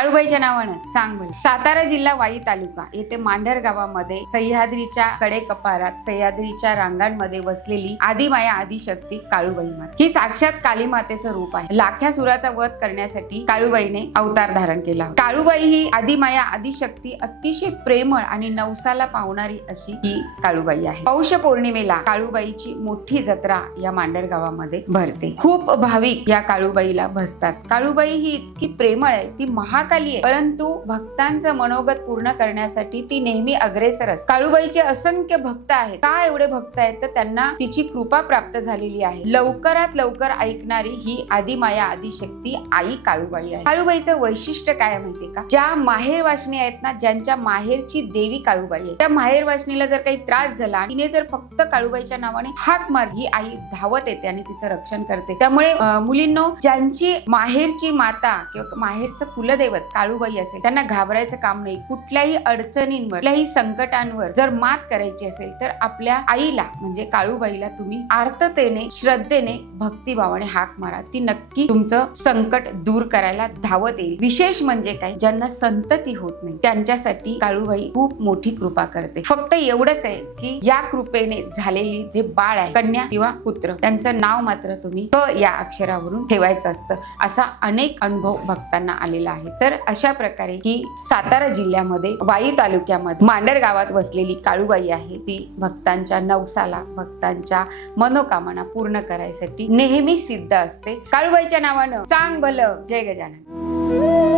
काळूबाईच्या नावानं चांगलं सातारा जिल्हा वाई तालुका. येथे मांढर गावामध्ये सह्याद्रीच्या कडेकपारात सह्याद्रीच्या रांगांमध्ये वसलेली आदिमाया आदिशक्ती काळूबाई माता. ही साक्षात काली मातेचं रूप आहे. लाख्या सुराचा वध करण्यासाठी काळूबाईने अवतार धारण केला होता. काळूबाई ही आदिमाया आदिशक्ती अतिशय प्रेमळ आणि नवसाला पावणारी अशी ही काळूबाई आहे. पौष पौर्णिमेला काळूबाईची मोठी जत्रा या मांडर गावामध्ये भरते. खूप भाविक या काळूबाईला भसतात काळूबाई ही इतकी प्रेमळ आहे ती महाकाली आहे परंतु भक्तांचं मनोगत पूर्ण करण्यासाठी ती नेहमी अग्रेसर असते. काळूबाईचे असंख्य भक्त आहेत. का एवढे भक्त आहेत? तर त्यांना तिची कृपा प्राप्त झालेली आहे. लवकरात लवकर ऐकणारी ही आदिमाया आदिशक्ती आई काळूबाई आहे. काळूबाईचं वैशिष्ट्य काय माहितीये का? ज्या माहेर वाचणी आहेत ना ज्यांच्या माहेरची देवी काळूबाई आहे. त्या माहेर वाचणीला जर काही त्रास झाला आणि तिने जर फक्त काळूबाईच्या नावाने हाक मार ही आई धावत येते आणि तिचं रक्षण करते. त्यामुळे मुलींनो ज्यांची माहेरची माता किंवा माहेरचं कुलदैवत काळूबाई असेल त्यांना घाबरायचं काम नाही. कुठल्याही अडचणींवर कुठल्याही संकटांवर जर मात करायची असेल तर आपल्या आईला म्हणजे काळूबाईला तुम्ही आर्ततेने श्रद्धेने भक्तिभावाने हाक मारा. ती नक्की तुमचं संकट दूर करायला धावत येईल. विशेष म्हणजे काय? ज्यांना संतती होत नाही त्यांच्यासाठी काळूबाई खूप मोठी कृपा करते. फक्त एवढंच आहे की या कृपेने झालेली जे बाळ आहे कन्या किंवा पुत्र त्यांचं नाव मात्र तुम्ही क या अक्षरावरून ठेवायचं असतं. असा अनेक अनुभव भक्तांना आलेला आहे. तर अशा प्रकारे ही सातारा जिल्ह्यामध्ये वाई तालुक्यामध्ये मांडर गावात वसलेली काळूबाई आहे. ती भक्तांच्या नवसाला भक्तांच्या मनोकामना पूर्ण करायसाठी नेहमी सिद्ध असते. काळूबाईच्या नावानं सांग भलं जय गजानन.